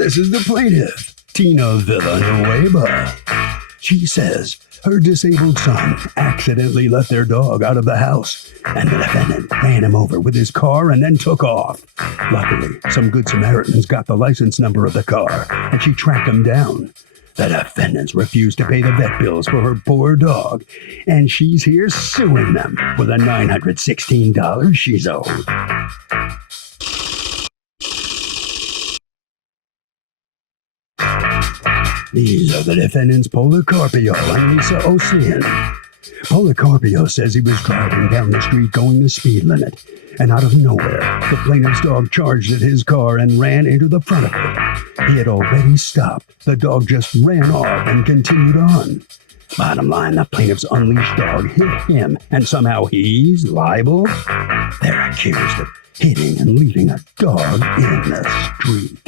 This is the plaintiff, Tina Villanueva. She says her disabled son accidentally left their dog out of the house, and the defendant ran him over with his car and then took off. Luckily, some good Samaritans got the license number of the car, and she tracked him down. The defendants refused to pay the vet bills for her poor dog, and she's here suing them for the $916 she's owed. These are the defendants Policarpio and Lisa Ocean. Policarpio says he was driving down the street going the speed limit, and out of nowhere, the plaintiff's dog charged at his car and ran into the front of it. He had already stopped. The dog just ran off and continued on. Bottom line, the plaintiff's unleashed dog hit him, and somehow he's liable. They're accused of hitting and leaving a dog in the street.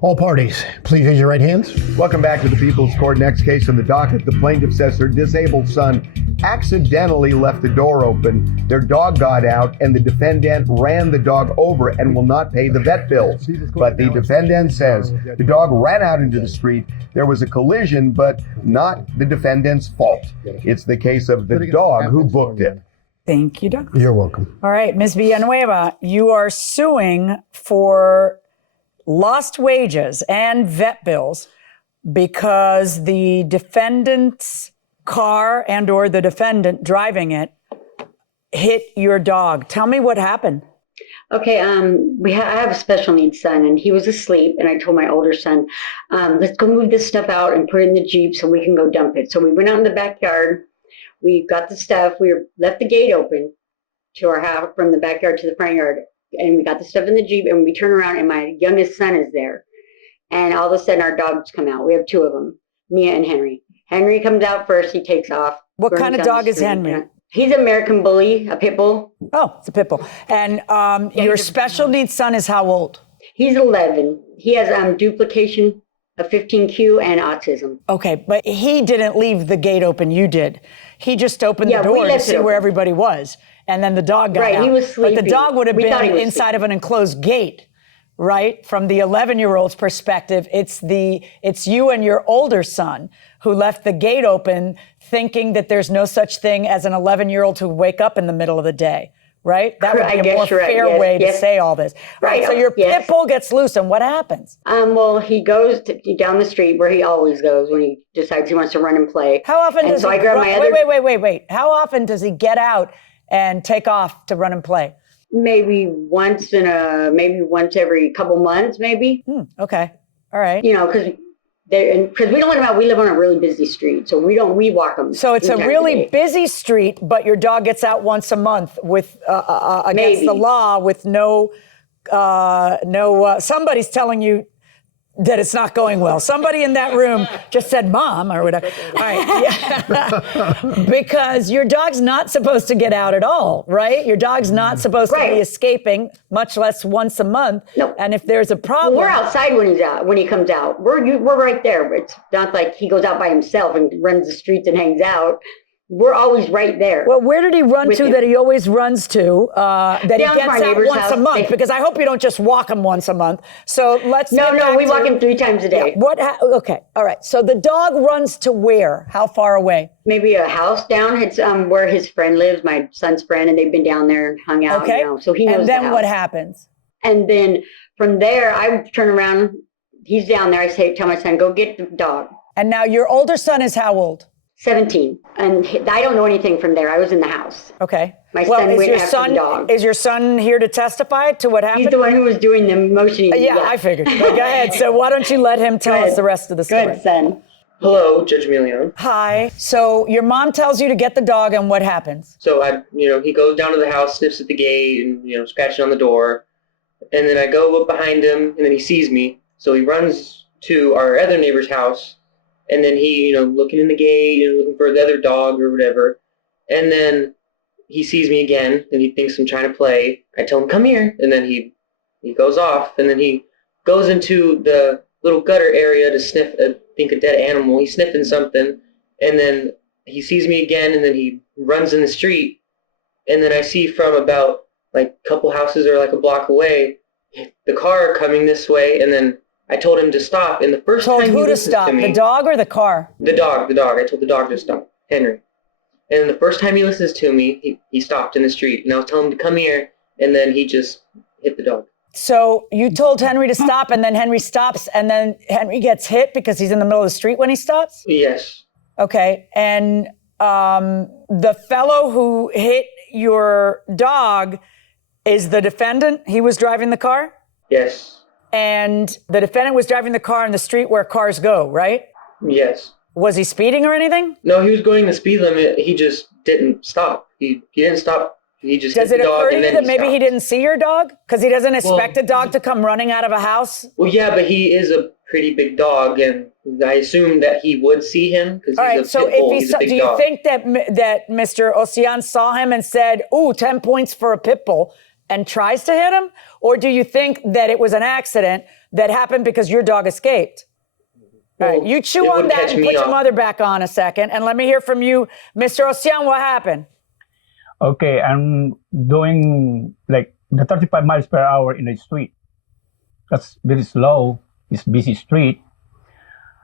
All parties, please raise your right hands. Welcome back to the People's Court. Next case on the docket. The plaintiff says her disabled son accidentally left the door open. Their dog got out, and the defendant ran the dog over and will not pay the vet bills. But the defendant says the dog ran out into the street. There was a collision, but not the defendant's fault. It's the case of the dog who booked it. Thank you, Doug. You're welcome. All right, Ms. Villanueva, you are suing for lost wages and vet bills because the defendant's car and or the defendant driving it hit your dog. Tell me what happened. Okay, I have a special needs son, and he was asleep, and I told my older son, let's go move this stuff out and put it in the Jeep so we can go dump it. So we went out in the backyard, we got the stuff, left the gate open to our house from the backyard to the front yard, and we got the stuff in the Jeep, and we turn around, and my youngest son is there. And all of a sudden, our dogs come out. We have two of them, Mia and Henry. Henry comes out first. He takes off. What kind of dog is Henry? Yeah. He's an American Bully, a pit bull. Oh, it's a pit bull. And your special needs son is how old? He's 11. He has duplication of 15q and autism. Okay, but he didn't leave the gate open. You did. He just opened the door to see where everybody was. And then the dog got out. Right, he was sleeping. But the dog would have been inside of an enclosed gate, right? From the 11-year-old's perspective, it's you and your older son who left the gate open thinking that there's no such thing as an 11-year-old to wake up in the middle of the day, right? That would be a more fair way to say all this. Right, so your pit bull gets loose, and what happens? Well, he goes down the street where he always goes when he decides he wants to run and play. How often does he wait. How often does he get out and take off to run and play? Maybe once every couple months, maybe. Okay. All right. You know, because we don't let him out. We live on a really busy street, so we walk him. So it's a really busy street, but your dog gets out once a month with against the law with no somebody's telling you that it's not going well. Somebody in that room just said, "Mom," or whatever. All right. Yeah. Because your dog's not supposed to get out at all, right? Your dog's not supposed to be escaping, much less once a month. Nope. And if there's a problem, we're outside when he comes out. We're right there. It's not like he goes out by himself and runs the streets and hangs out. We're always right there. Well, where did he run to that he always runs to, that he gets out once a month? Because I hope you don't just walk him once a month. So let's No, we walk him 3 times a day. Yeah, okay, all right. So the dog runs to where? How far away? Maybe a house down. It's where his friend lives, my son's friend, and they've been down there and hung out. Okay. You know, so he knows. And then what happens? And then from there, I turn around. He's down there. I tell my son, go get the dog. And now your older son is how old? 17. And I don't know anything from there. I was in the house. Okay. My son went after the dog. Is your son here to testify to what happened? He's the one who was doing the motioning. Yeah, I figured. Go ahead. So why don't you let him tell us the rest of the story? Go ahead, son. Hello, Judge Emilio. Hi. So your mom tells you to get the dog, and what happens? So he goes down to the house, sniffs at the gate, and scratching on the door. And then I go up behind him, and then he sees me. So he runs to our other neighbor's house. And then he, looking in the gate, looking for the other dog or whatever. And then he sees me again, and he thinks I'm trying to play. I tell him, come here. And then he goes off. And then he goes into the little gutter area to sniff, a dead animal. He's sniffing something. And then he sees me again, and then he runs in the street. and then I see from about like a couple houses or like a block away, the car coming this way, and then I told him to stop. And the first Told time who he to listened stop? to me, The dog or the car? the dog. I told the dog to stop, Henry. And the first time he listens to me, he stopped in the street, and I was telling him to come here, and then he just hit the dog. So you told Henry to stop, and then Henry stops, and then Henry gets hit because he's in the middle of the street when he stops? Yes. Okay. And the fellow who hit your dog is the defendant? He was driving the car? Yes. And the defendant was driving the car in the street where cars go, right? Yes. Was he speeding or anything? No, he was going the speed limit. He just didn't stop. He didn't stop. He just Does hit it the dog, occur to and you then that maybe he stopped. didn't see your dog? Because he doesn't expect a dog to come running out of a house? Well, yeah, but he is a pretty big dog, and I assumed that he would see him because All he's right, a so pit bull. if he He's saw, a big do you dog. think that Mr. Ocean saw him and said, ooh, 10 points for a pit bull, and tries to hit him? Or do you think that it was an accident that happened because your dog escaped? All right, you chew it on wouldn't that catch and me put your off. mother back on a second, and let me hear from you. Mr. Ocean, what happened? Okay, I'm doing like the 35 miles per hour in the street. That's very slow. It's busy street.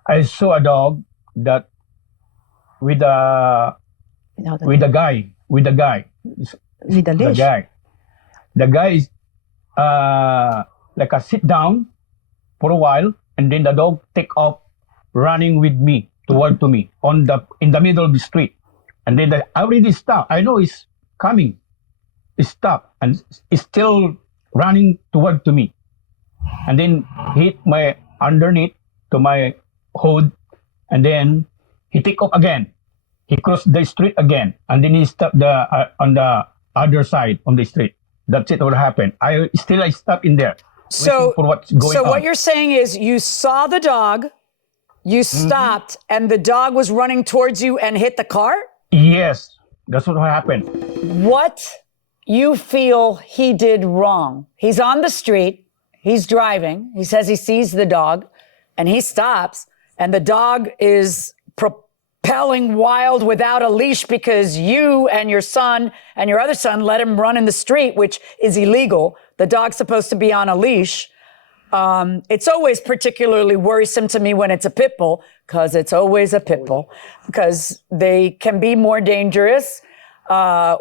I saw a dog that with a guy. With a The leash. guy. The guy is like a sit down for a while, and then the dog take off running with me toward to me in the middle of the street. And then I already stopped. I know he's coming. He stopped and is still running toward to me. And then hit my underneath to my hood, and then he take off again. He crossed the street again, and then he stopped on the other side on the street. That's it. What happened? I stopped in there. So, waiting for what's going on. what you're saying is you saw the dog, you stopped, and the dog was running towards you and hit the car? Yes, that's what happened. What you feel he did wrong? He's on the street, he's driving, he says he sees the dog, and he stops, and the dog is propelling wild without a leash because you and your son and your other son let him run in the street, which is illegal. The dog's supposed to be on a leash. It's always particularly worrisome to me when it's a pit bull, because it's always a pit bull, because they can be more dangerous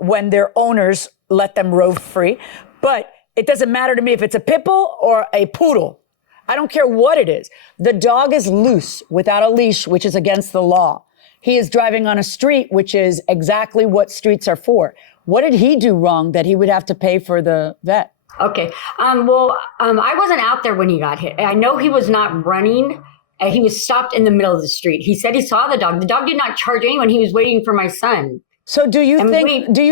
when their owners let them rove free. But it doesn't matter to me if it's a pit bull or a poodle. I don't care what it is. The dog is loose without a leash, which is against the law. He is driving on a street, which is exactly what streets are for. What did he do wrong that he would have to pay for the vet? Okay. I wasn't out there when he got hit. I know he was not running. He was stopped in the middle of the street. He said he saw the dog. The dog did not charge anyone. He was waiting for my son. So do you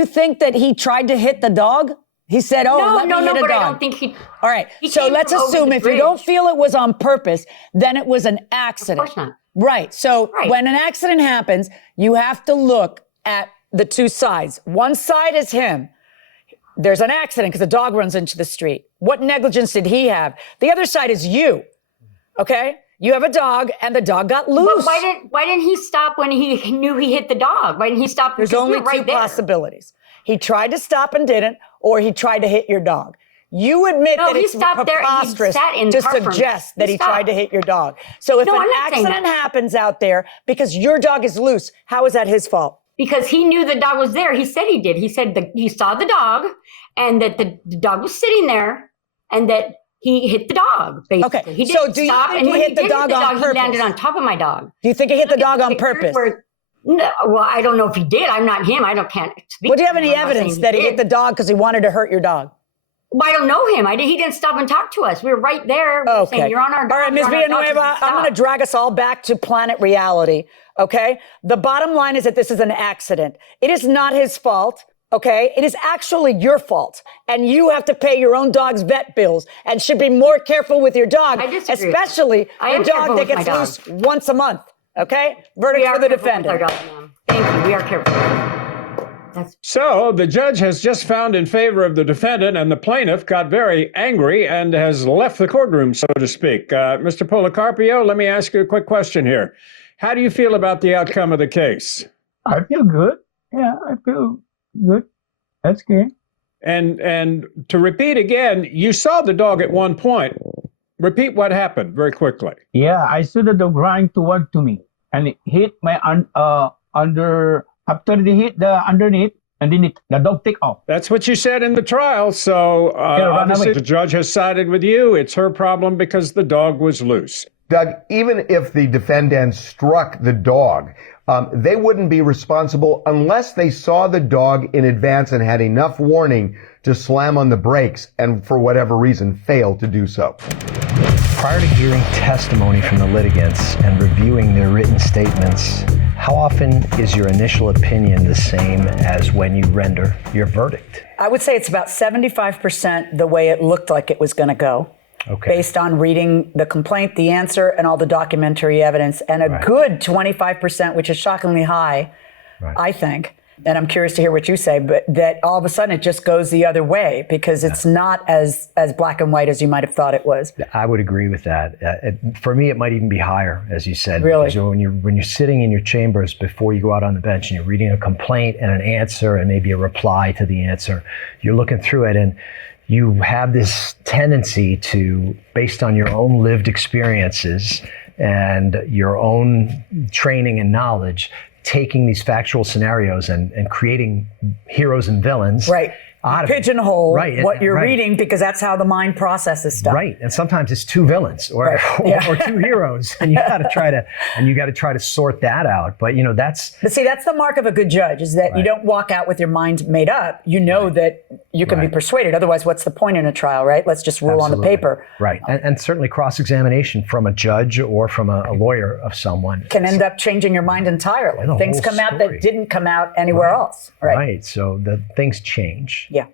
think that he tried to hit the dog? He said, "Oh, let me hit a but dog." I don't think he. All right. He So came let's from over assume the if you don't bridge. feel it was on purpose, then it was an accident. Of course not. Right. So Right. when an accident happens, you have to look at the two sides. One side is him. There's an accident because the dog runs into the street. What negligence did he have? The other side is you. Okay? You have a dog and the dog got loose. But why didn't he stop when he knew he hit the dog? Why didn't he stop? There's Because we only were two right there. possibilities. He tried to stop and didn't, or he tried to hit your dog. You admit No, that he it's stopped there and he preposterous sat in to the car for me. suggest that He he tried to stopped. hit your dog. So if No, an I'm not saying accident that. happens out there because your dog is loose, how is that his fault? Because he knew the dog was there. He said he did. He said that he saw the dog and that the dog was sitting there and that he hit the dog, basically. Okay, He so didn't do you stop. think And he when hit the did dog on he landed purpose? on top of my dog. Do you think he hit the dog on Pictures purpose? where- No, well, I don't know if he did. I'm not him. Can't speak. Well, do you have to him. any I'm not evidence saying that he hit did. the dog because he wanted to hurt your dog? Well, I don't know him. He didn't stop and talk to us. We were right there. We were Okay. saying, you're on our dog. All right, Ms. you're on our dog." Villanueva, He I'm going to stopped. drag us all back to planet reality, okay? The bottom line is that this is an accident. It is not his fault, okay? It is actually your fault. And you have to pay your own dog's vet bills and should be more careful with your dog, I disagree. especially I the am dog careful that with my gets dog. loose once a month, okay? Verdict We are for the careful with our defendant. dog, ma'am. Thank you. We are careful. That's So the judge has just found in favor of the defendant, and the plaintiff got very angry and has left the courtroom, so to speak. Mr. Policarpio, let me ask you a quick question here. How do you feel about the outcome of the case? I feel good. Yeah, I feel good. That's okay. And to repeat again, you saw the dog at one point. Repeat what happened very quickly. Yeah, I saw the dog running toward to me, and it hit my under. After they hit the underneath, and then the dog take off. That's what you said in the trial. So run obviously away. the judge has sided with you. It's her problem because the dog was loose. Doug, even if the defendant struck the dog, they wouldn't be responsible unless they saw the dog in advance and had enough warning to slam on the brakes and, for whatever reason, failed to do so. Prior to hearing testimony from the litigants and reviewing their written statements, how often is your initial opinion the same as when you render your verdict? I would say it's about 75% the way it looked like it was going to go. Okay. Based on reading the complaint, the answer, and all the documentary evidence, and a good 25%, which is shockingly high, I think. And I'm curious to hear what you say, but that all of a sudden it just goes the other way because it's not as black and white as you might have thought it was. I would agree with that. For me, it might even be higher, as you said. Really? Because when you're sitting in your chambers before you go out on the bench and you're reading a complaint and an answer and maybe a reply to the answer, you're looking through it and you have this tendency to, based on your own lived experiences and your own training and knowledge, taking these factual scenarios and creating heroes and villains. Right. Pigeonhole what you're right. reading because that's how the mind processes stuff. Right. And sometimes it's two villains or two heroes and you got to try to sort that out. But that's the mark of a good judge is that you don't walk out with your mind made up. You know that you can be persuaded. Otherwise, what's the point in a trial, right? Let's just rule on the paper. Right. And certainly cross-examination from a judge or from a lawyer of someone can end up changing your mind entirely. Things come out that didn't come out anywhere else. Right. So the things change. Yeah.